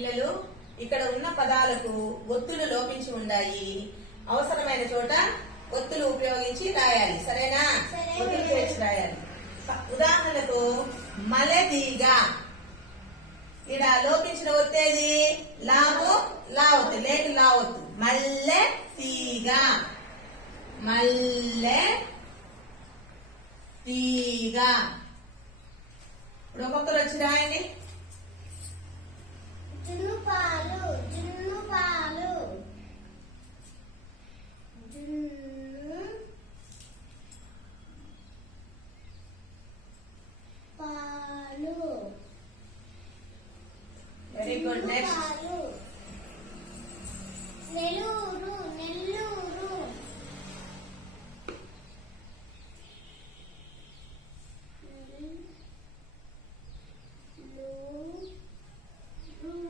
పిల్లలు ఇక్కడ ఉన్న పదాలకు ఒత్తులు లోపించి ఉన్నాయి. అవసరమైన చోట ఒత్తులు ఉపయోగించి రాయాలి. సరేనా? ఒత్తులు చేర్చి రాయాలి. ఉదాహరణకు మలెదీగ. ఇక్కడ లోపించిన ఒత్తేది లావు లావత్తు, లేటు లావత్తు. మల్లె తీగ, మల్లె తీగ. ఇప్పుడు ఒక్కొక్కరు వచ్చి రాయండి. జున్ను పాలు, జున్ను పాలు, జున్ను పాలు. Very good. నెక్స్ట్ నెలు